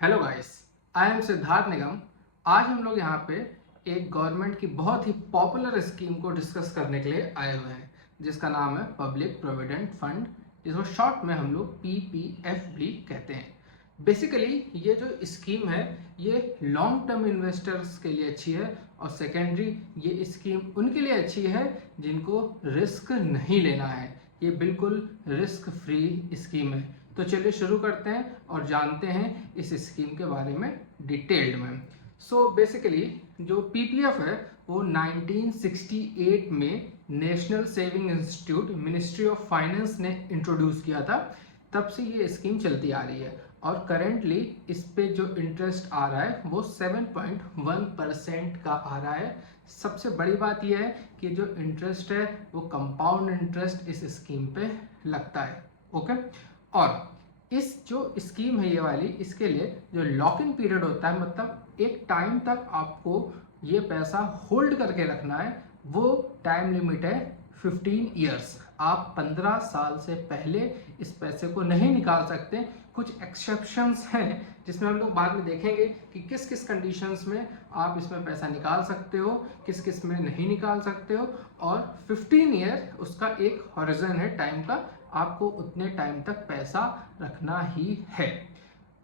Hello guys, I am Siddharth Nigam. आज हम लोग यहाँ पे एक गवर्नमेंट की बहुत ही पॉपुलर स्कीम को डिस्कस करने के लिए आए हुए हैं, जिसका नाम है पब्लिक प्रोविडेंट फंड, जिसको शॉर्ट में हम लोग पीपीएफ भी कहते हैं। बेसिकली ये जो स्कीम है ये लॉन्ग टर्म इन्वेस्टर्स के लिए अच्छी है, और सेकेंडरी ये स्कीम उनके लिए अच्छी है जिनको रिस्क नहीं लेना है। ये बिल्कुल रिस्क फ्री स्कीम है। तो चलिए शुरू करते हैं और जानते हैं इस स्कीम के बारे में डिटेल्ड में। सो बेसिकली जो पीपीएफ है वो 1968 में national saving institute ministry of finance ने इंट्रोड्यूस किया था। तब से ये स्कीम चलती आ रही है और करेंटली इस पे जो इंटरेस्ट आ रहा है वो 7.1% का आ रहा है। सबसे बड़ी बात यह है कि जो इंटरेस्ट है वो कंपाउंड इंटरेस्ट इस स्कीम पे लगता है। ओके, और इस जो स्कीम है ये वाली, इसके लिए जो लॉक इन पीरियड होता है, मतलब एक टाइम तक आपको ये पैसा होल्ड करके रखना है, वो टाइम लिमिट है 15 ईयर्स। आप 15 साल से पहले इस पैसे को नहीं निकाल सकते। कुछ एक्सेप्शंस हैं जिसमें हम लोग बाद में देखेंगे कि किस किस कंडीशंस में आप इसमें पैसा निकाल सकते हो, किस किस में नहीं निकाल सकते हो। और 15 ईयर उसका एक हॉरिजन है टाइम का, आपको उतने टाइम तक पैसा रखना ही है।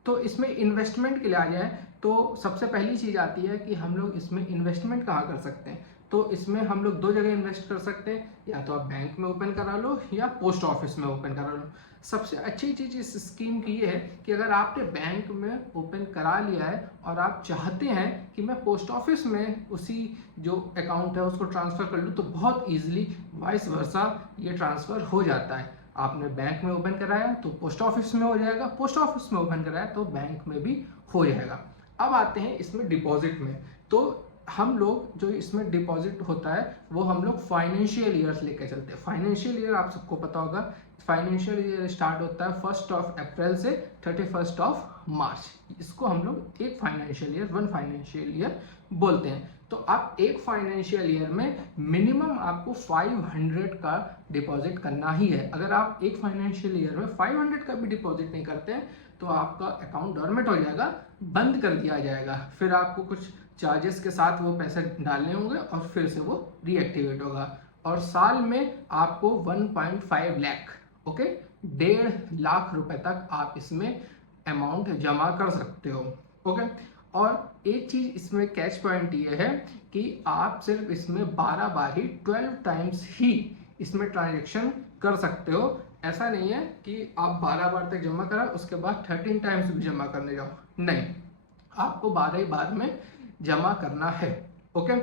तो इसमें इन्वेस्टमेंट के लिए आ जाए तो सबसे पहली चीज़ आती है कि हम लोग इसमें इन्वेस्टमेंट कहाँ कर सकते हैं। तो इसमें हम लोग दो जगह इन्वेस्ट कर सकते हैं, या तो आप बैंक में ओपन करा लो या पोस्ट ऑफिस में ओपन करा लो। सबसे अच्छी चीज़ इस स्कीम की ये है कि अगर आपने बैंक में ओपन करा लिया है और आप चाहते हैं कि मैं पोस्ट ऑफिस में उसी जो अकाउंट है उसको ट्रांसफ़र कर लूँ, तो बहुत ईजिली वाइस वर्सा ये ट्रांसफ़र हो जाता है। आपने बैंक में ओपन कराया तो पोस्ट ऑफिस में हो जाएगा, पोस्ट ऑफिस में ओपन कराया तो बैंक में भी हो जाएगा। अब आते हैं इसमें डिपॉजिट में। तो हम लोग जो इसमें डिपॉजिट होता है वो हम लोग फाइनेंशियल ईयर्स लेके चलते हैं। फाइनेंशियल ईयर आप सबको पता होगा, फाइनेंशियल ईयर स्टार्ट होता है 1 अप्रैल से 31 मार्च। इसको हम लोग एक financial year, one financial year बोलते हैं। तो आप एक फाइनेंशियल ईयर में मिनिमम आपको 500 का डिपॉजिट करना ही है। अगर आप एक फाइनेंशियल ईयर में 500 का भी डिपॉजिट नहीं करते हैं तो आपका अकाउंट डॉर्मेंट हो जाएगा, बंद कर दिया जाएगा। फिर आपको कुछ चार्जेस के साथ वो पैसे डालने होंगे और फिर से वो रीएक्टिवेट होगा। और साल में आपको 1.5 लाख, ओके, 1.5 लाख रुपए तक आप इसमें अमाउंट जमा कर सकते हो। ओके, और एक चीज इसमें कैच पॉइंट ये है कि आप सिर्फ इसमें 12 बार ही 12 टाइम्स ही इसमें ट्रांजेक्शन कर सकते हो। ऐसा नहीं है कि आप 12 बार तक जमा करा उसके बाद 13 टाइम्स भी जमा करने जाओ, नहीं, आपको 12 ही बार में जमा करना है। ओके,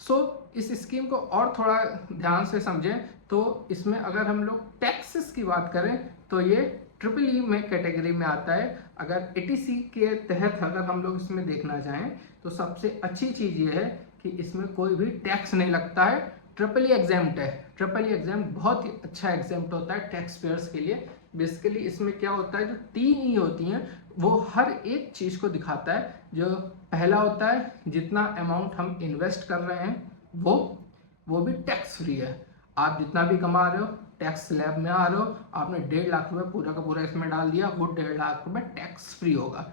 सो इस स्कीम को और थोड़ा ध्यान से समझें तो इसमें अगर हम लोग टैक्सेस की बात करें तो ये ट्रिपल ई में कैटेगरी में आता है। अगर एटीसी के तहत अगर हम लोग इसमें देखना चाहें तो सबसे अच्छी चीज़ ये है कि इसमें कोई भी टैक्स नहीं लगता है, ट्रिपल ई एग्जाम्प्ट है। ट्रिपल ई एग्जाम्प्ट बहुत ही अच्छा एग्जाम्प्ट होता है टैक्स पेयर्स के लिए। बेसिकली इसमें क्या होता है, जो 3 ई होती हैं वो हर एक चीज़ को दिखाता है। जो पहला होता है जितना अमाउंट हम इन्वेस्ट कर रहे हैं वो भी टैक्स फ्री है। आप जितना भी कमा रहे हो टैक्स स्लैब में आ रहे हो, आपने 1.5 लाख रुपए पूरा का पूरा इसमें डाल दिया, वो 1.5 लाख रुपए टैक्स फ्री होगा।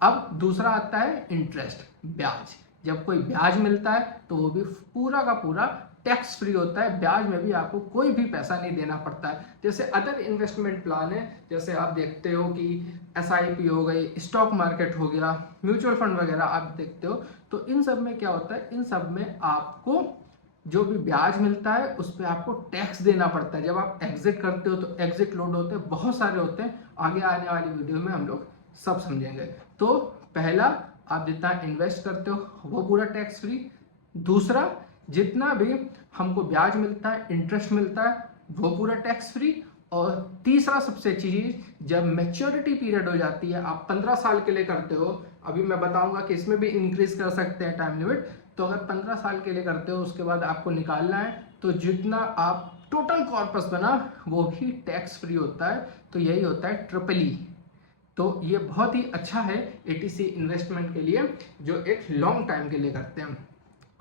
अब दूसरा आता है इंटरेस्ट, ब्याज। जब कोई ब्याज मिलता है तो वो भी पूरा का पूरा टैक्स फ्री होता है। ब्याज में भी आपको कोई भी पैसा नहीं देना पड़ता है। जैसे अदर इन्वेस्टमेंट प्लान है, जैसे आप देखते हो कि एसआईपी हो गई, स्टॉक मार्केट हो गया, म्यूचुअल फंड वगैरह आप देखते हो, तो इन सब में क्या होता है, इन सब में आपको जो भी ब्याज मिलता है उस पर आपको टैक्स देना पड़ता है। जब आप एग्जिट करते हो तो एग्जिट लोड होते हैं, बहुत सारे होते हैं, आगे आने वाली वीडियो में हम लोग सब समझेंगे। तो पहला, आप जितना इन्वेस्ट करते हो वो पूरा टैक्स फ्री। दूसरा, जितना भी हमको ब्याज मिलता है, इंटरेस्ट मिलता है, वो पूरा टैक्स फ्री। और तीसरा सबसे अच्छी चीज, जब मैच्योरिटी पीरियड हो जाती है, आप 15 साल के लिए करते हो, अभी मैं बताऊंगा कि इसमें भी इंक्रीज कर सकते हैं टाइम लिमिट। तो अगर 15 साल के लिए करते हो उसके बाद आपको निकालना है तो जितना आप टोटल कॉर्पस बना वो भी टैक्स फ्री होता है। तो यही होता है ट्रिपल ई। तो ये बहुत ही अच्छा है एटीसी इन्वेस्टमेंट के लिए जो एक लॉन्ग टाइम के लिए करते हैं।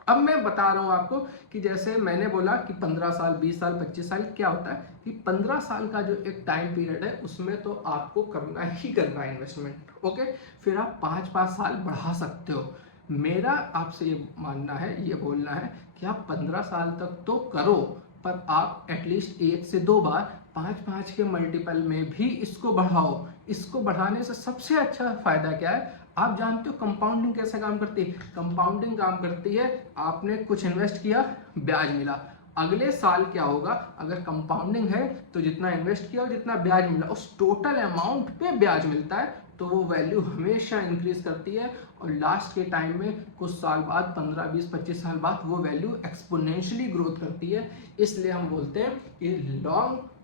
अब मैं बता रहा हूँ आपको कि जैसे मैंने बोला कि 15 साल, 20 साल, 25 साल क्या होता है कि 15 साल का जो एक टाइम पीरियड है उसमें तो आपको करना ही करना है इन्वेस्टमेंट। ओके, फिर आप 5-5 साल बढ़ा सकते हो। मेरा आपसे ये मानना है, ये बोलना है कि आप 15 साल तक तो करो, पर आप एटलीस्ट 1 से 2 बार 5-5 के मल्टीपल में भी इसको बढ़ाओ। इसको बढ़ाने से सबसे अच्छा फायदा क्या है, आप जानते हो कंपाउंडिंग कैसे काम करती है? कंपाउंडिंग काम करती है, आपने कुछ इन्वेस्ट किया, ब्याज मिला, अगले साल क्या होगा, अगर कंपाउंडिंग है तो जितना इन्वेस्ट किया और जितना ब्याज मिला उस टोटल अमाउंट पे ब्याज मिलता है, तो वो वैल्यू हमेशा इंक्रीज करती है और लास्ट के टाइम में कुछ साल बाद 15, 20, 25 साल बाद वो वैल्यू एक्सपोनेंशियली ग्रोथ करती है। इसलिए हम बोलते हैं कि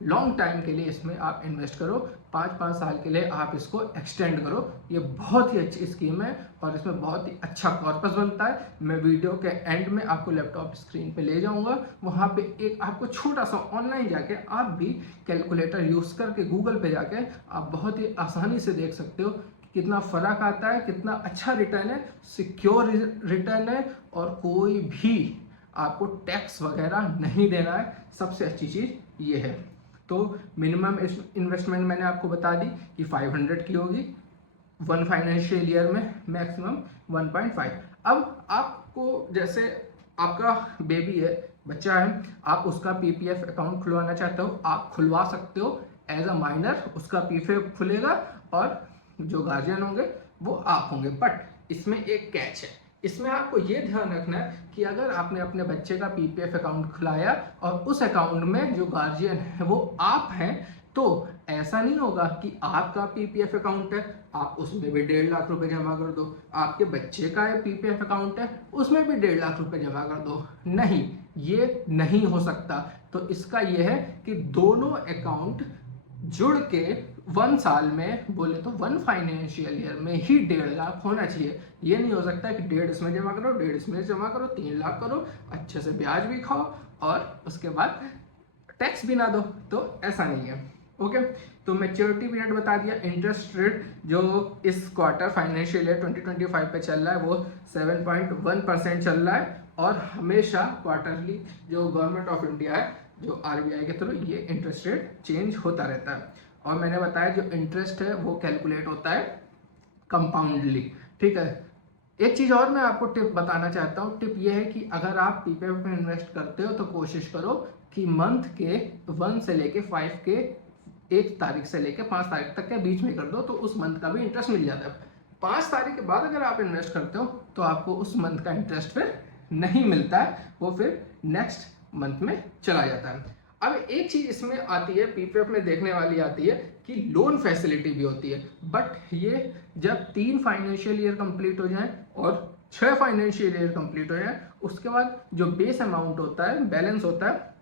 लॉन्ग टाइम के लिए इसमें आप इन्वेस्ट करो, 5-5 साल के लिए आप इसको एक्सटेंड करो। ये बहुत ही अच्छी स्कीम है और इसमें बहुत ही अच्छा कॉर्पस बनता है। मैं वीडियो के एंड में आपको लैपटॉप स्क्रीन पे ले जाऊंगा, वहाँ पे एक आपको छोटा सा ऑनलाइन जाके आप भी कैलकुलेटर यूज़ करके गूगल पे जाके आप बहुत ही आसानी से देख सकते हो कितना फ़र्क आता है, कितना अच्छा रिटर्न है, सिक्योर रिटर्न है और कोई भी आपको टैक्स वगैरह नहीं देना है। सबसे अच्छी चीज़ ये है। तो मिनिमम इन्वेस्टमेंट मैंने आपको बता दी कि 500 की होगी, 1 फाइनेंशियल ईयर में मैक्सिमम 1.5। अब आपको जैसे आपका बेबी है, बच्चा है, आप उसका पीपीएफ अकाउंट खुलवाना चाहते हो, आप खुलवा सकते हो एज अ माइनर, उसका पीपीएफ खुलेगा और जो गार्जियन होंगे वो आप होंगे। बट इसमें एक कैच है, इसमें आपको ये ध्यान रखना है कि अगर आपने अपने बच्चे का पीपीएफ अकाउंट खुलाया और उस अकाउंट में जो गार्जियन है वो आप हैं, तो ऐसा नहीं होगा कि आपका पीपीएफ अकाउंट है आप उसमें भी 1.5 लाख रुपए जमा कर दो, आपके बच्चे का पीपीएफ अकाउंट है उसमें भी 1.5 लाख रुपए जमा कर दो। नहीं, ये नहीं हो सकता। तो इसका ये है कि दोनों अकाउंट जुड़ के 1 साल में बोले तो 1 फाइनेंशियल ईयर में ही 1.5 लाख होना चाहिए। ये नहीं हो सकता कि 1.5 इसमें जमा करो, 1.5 इसमें जमा करो, 3 लाख करो, अच्छे से ब्याज भी खाओ और उसके बाद टैक्स भी ना दो। तो ऐसा नहीं है। ओके, तो मैच्योरिटी पीरियड बता दिया। इंटरेस्ट रेट जो इस क्वार्टर फाइनेंशियल ईयर 2025 पे चल रहा है वो 7.1% चल रहा है और हमेशा क्वार्टरली जो गवर्नमेंट ऑफ इंडिया है, जो आरबीआई के थ्रू ये इंटरेस्ट रेट चेंज होता रहता है। और मैंने बताया जो इंटरेस्ट है वो कैलकुलेट होता है कंपाउंडली। ठीक है, एक चीज़ और मैं आपको टिप बताना चाहता हूँ। टिप ये है कि अगर आप पीपीएफ में इन्वेस्ट करते हो तो कोशिश करो कि मंथ के 1 से लेके 5 के 1 तारीख से लेके 5 तारीख तक के बीच में कर दो, तो उस मंथ का भी इंटरेस्ट मिल जाता है। 5 तारीख के बाद अगर आप इन्वेस्ट करते हो तो आपको उस मंथ का इंटरेस्ट फिर नहीं मिलता है, वो फिर नेक्स्ट मंथ में चला जाता है। अब एक चीज इसमें आती है, पीपीएफ में देखने वाली आती है कि लोन फैसिलिटी भी होती है। बट ये जब 3 फाइनेंशियल ईयर कंप्लीट हो जाए और 6 फाइनेंशियल ईयर कंप्लीट हो जाए, उसके बाद जो बेस अमाउंट होता है, बैलेंस होता है,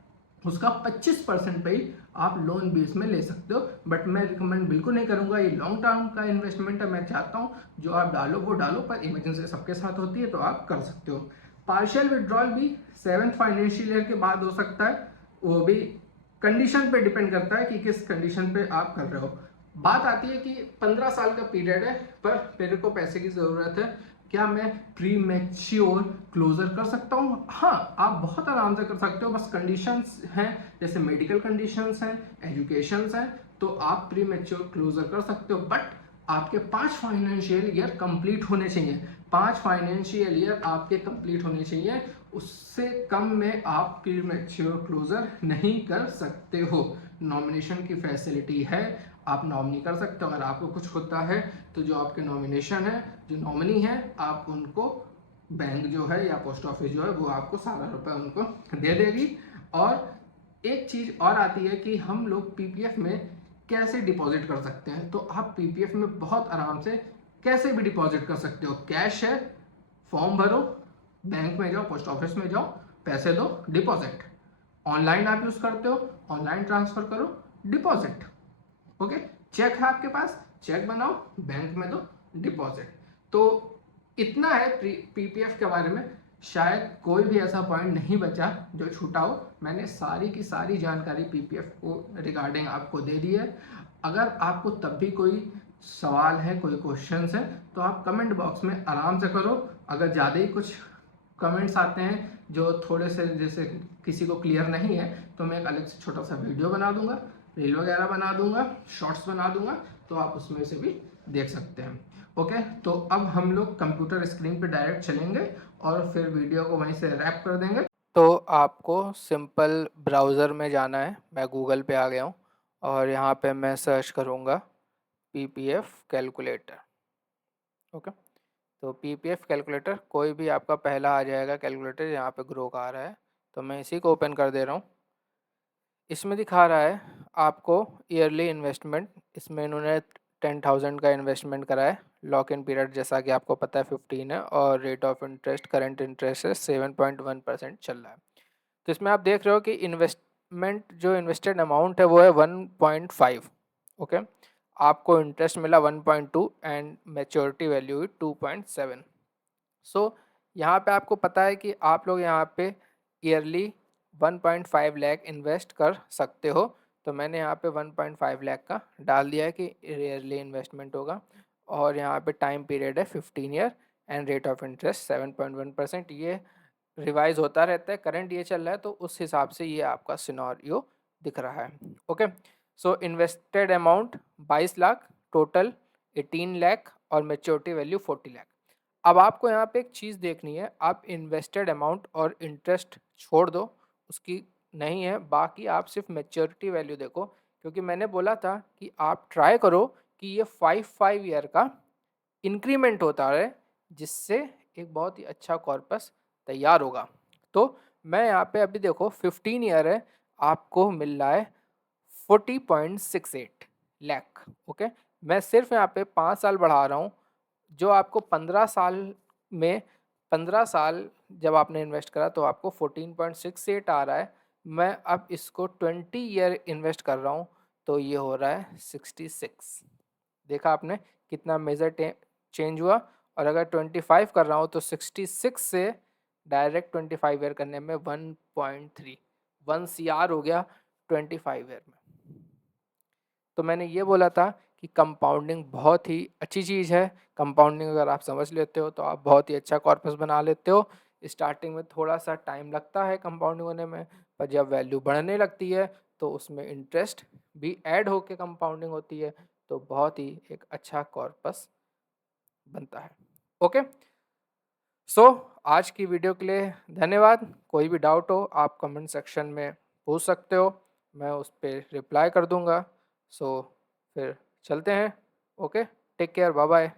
उसका 25% पे ही आप लोन बेस में ले सकते हो। बट मैं रिकमेंड बिल्कुल नहीं करूंगा, ये लॉन्ग टर्म का इन्वेस्टमेंट है। मैं चाहता हूँ जो आप डालो वो डालो, पर इमरजेंसी सबके साथ होती है तो आप कर सकते हो। पार्शियल विड्रॉल भी 7th फाइनेंशियल ईयर के बाद हो सकता है, वो भी कंडीशन पे डिपेंड करता है कि किस कंडीशन पे आप कर रहे हो। बात आती है कि 15 साल का पीरियड है पर मेरे को पैसे की ज़रूरत है, क्या मैं प्री मैच्योर क्लोजर कर सकता हूँ? हाँ, आप बहुत आराम से कर सकते हो, बस कंडीशंस हैं, जैसे मेडिकल कंडीशंस हैं, एजुकेशंस हैं, तो आप प्री मैच्योर क्लोजर कर सकते हो। बट आपके 5 फाइनेंशियल ईयर कंप्लीट होने चाहिए, 5 फाइनेंशियल ईयर आपके कंप्लीट होने चाहिए, उससे कम में आप प्री मैच्योर क्लोजर नहीं कर सकते हो। नॉमिनेशन की फैसिलिटी है, आप नॉमिनी कर सकते हो। अगर आपको कुछ होता है तो जो आपके नॉमिनेशन है, जो नॉमिनी है, आप उनको बैंक जो है या पोस्ट ऑफिस जो है वो आपको सारा रुपए उनको दे देगी। और एक चीज़ और आती है कि हम लोग पीपीएफ में कैसे डिपॉजिट कर सकते हैं। तो आप पीपीएफ में बहुत आराम से कैसे भी डिपॉजिट कर सकते हो। कैश है, फॉर्म भरो, बैंक में जाओ, पोस्ट ऑफिस में जाओ, पैसे दो, डिपॉजिट। ऑनलाइन आप यूज करते हो, ऑनलाइन ट्रांसफर करो, डिपॉजिट। ओके, चेक है आपके पास, चेक बनाओ, बैंक में दो, डिपॉजिट। तो इतना है पीपीएफ के बारे में। शायद कोई भी ऐसा पॉइंट नहीं बचा जो छूटा हो। मैंने सारी की सारी जानकारी पीपीएफ को रिगार्डिंग आपको दे दी है। अगर आपको तब भी कोई सवाल है, कोई क्वेश्चंस है, तो आप कमेंट बॉक्स में आराम से करो। अगर ज़्यादा ही कुछ कमेंट्स आते हैं जो थोड़े से जैसे किसी को क्लियर नहीं है, तो मैं एक अलग से छोटा सा वीडियो बना दूंगा, रील वगैरह बना दूंगा, शॉर्ट्स बना दूंगा, तो आप उसमें से भी देख सकते हैं। ओके, तो अब हम लोग कंप्यूटर स्क्रीन पे डायरेक्ट चलेंगे और फिर वीडियो को वहीं से रैप कर देंगे। तो आपको सिंपल ब्राउज़र में जाना है। मैं गूगल पे आ गया हूँ और यहाँ पे मैं सर्च करूँगा PPF कैलकुलेटर। ओके, तो PPF कैलकुलेटर कोई भी आपका पहला आ जाएगा कैलकुलेटर, यहाँ पे ग्रो का आ रहा है, तो मैं इसी को ओपन कर दे रहा हूँ। इसमें दिखा रहा है आपको ईयरली इन्वेस्टमेंट, इसमें इन्होंने 10,000 का इन्वेस्टमेंट करा है। लॉक इन पीरियड जैसा कि आपको पता है 15 है और rate of interest current interest है 7.1% चल रहा है। तो इसमें आप देख रहे हो कि इन्वेस्टमेंट जो इन्वेस्टेड अमाउंट है वो है 1.5। ओके, आपको इंटरेस्ट मिला 1.2 एंड मैच्योरिटी वैल्यू 2.7। सो यहाँ पे आपको पता है कि आप लोग यहाँ पे ईयरली 1.5 लाख इन्वेस्ट कर सकते हो। तो मैंने यहाँ पे 1.5 लाख का डाल दिया है कि ईयरली इन्वेस्टमेंट होगा और यहाँ पे टाइम पीरियड है 15 year and rate of interest 7.1%। ये रिवाइज होता रहता है, करंट ये चल रहा है तो उस हिसाब से ये आपका सिनेरियो दिख रहा है। Okay, so invested amount 22 lakh, total 18 lakh और मैच्योरिटी वैल्यू 40 लाख। अब आपको यहाँ पे एक चीज़ देखनी है, आप इन्वेस्टेड अमाउंट और इंटरेस्ट छोड़ दो, उसकी नहीं है, बाकी आप सिर्फ मैच्योरिटी वैल्यू देखो, क्योंकि मैंने बोला था कि आप ट्राई करो कि ये 5 ईयर का इंक्रीमेंट होता रहे, जिससे एक बहुत ही अच्छा कॉर्पस तैयार होगा। तो मैं यहाँ पे अभी देखो 15 ईयर है, आपको मिल रहा है 40.68 लाख। ओके, मैं सिर्फ यहाँ पे 5 साल बढ़ा रहा हूँ, जो आपको 15 साल में 15 साल जब आपने इन्वेस्ट करा तो आपको 14.68 आ रहा है। मैं अब इसको 20 ईयर इन्वेस्ट कर रहा हूँ तो ये हो रहा है 66। देखा आपने कितना मेजर चेंज हुआ। और अगर 25 कर रहा हूँ तो 66 से डायरेक्ट 25 ईयर करने में 1.3 1 CR हो गया 25 ईयर में। तो मैंने ये बोला था कि कंपाउंडिंग बहुत ही अच्छी चीज़ है। कंपाउंडिंग अगर आप समझ लेते हो तो आप बहुत ही अच्छा कॉर्पस बना लेते हो। स्टार्टिंग में थोड़ा सा टाइम लगता है कंपाउंडिंग होने में, पर जब वैल्यू बढ़ने लगती है तो उसमें इंटरेस्ट भी ऐड होके कंपाउंडिंग होती है, तो बहुत ही एक अच्छा कॉर्पस बनता है। ओके, सो आज की वीडियो के लिए धन्यवाद। कोई भी डाउट हो आप कमेंट सेक्शन में पूछ सकते हो, मैं उस पर रिप्लाई कर दूंगा। सो फिर चलते हैं। Okay, take care, bye bye.